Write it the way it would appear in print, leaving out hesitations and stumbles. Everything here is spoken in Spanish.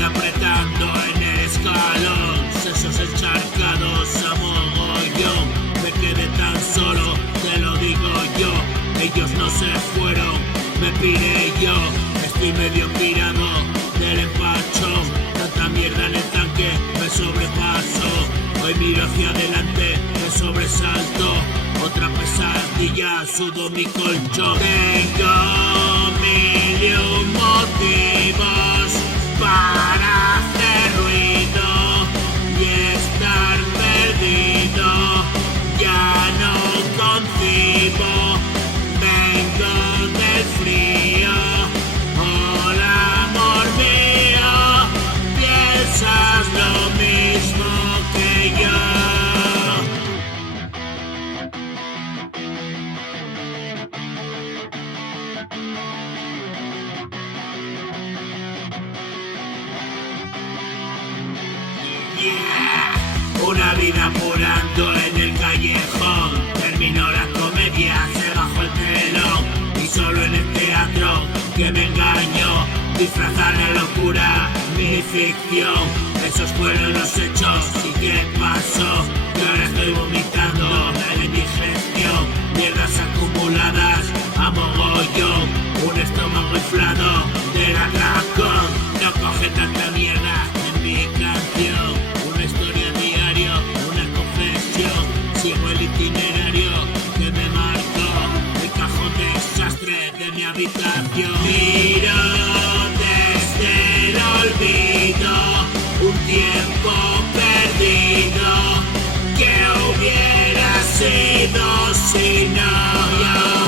vida apretando en el escalón, sesos encharcados a mogollón. Me quedé tan solo, te lo digo yo. Ellos no se fueron, me piré yo. Estoy medio pirado del empacho. Tanta mierda en el tanque, me sobrepaso. Hoy miro hacia adelante, me sobresalto. Otra pesadilla, sudo mi colchón. Tengo mil y un motivos para hacer ruido y estar perdido. Ya no concibo, vengo del frío. Hola, amor mío, piensas lo mismo que yo. Yeah. Una vida apurando en el callejón. Terminó la comedia, se bajó el telón. Y solo en el teatro que me engañó, disfrazar de locura mi ficción. Esos fueron los hechos. ¿Y qué pasó? Que ahora estoy vomitando la indigestión. Mierdas acumuladas a mogollón. Un estómago inflado del atracón. No coge tanta mierda en mi canción. Una historia diario, una confesión. Sigo el itinerario que me marcó. El cajón desastre de mi habitación. Miro desde el olvido un tiempo perdido. ¿Qué hubiera sido si no yo?